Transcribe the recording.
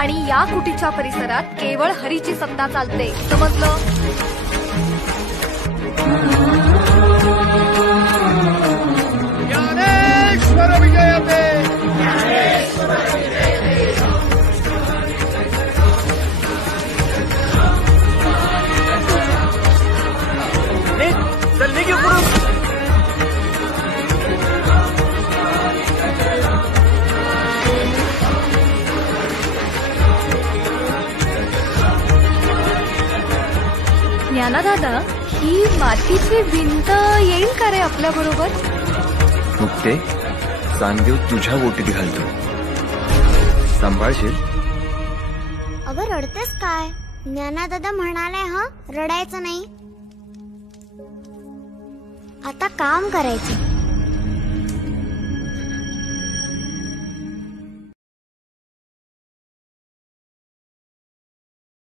आणि या कुटीच्या परिसरात केवळ हरीची सत्ता चालते, समजलं? ज्ञानेश्वर विजयते. चल निघ पुढं. ज्ञानादादा, ही मातीची भिंत येईल का रे आपल्या बरोबर? मुक्ते, चांगदेव तुझ्या बोटीत घालतो, सांभाळशील? अगं रडतेस काय? ज्ञानादादा म्हणाले रडायचं नाही. आता काम करायचं.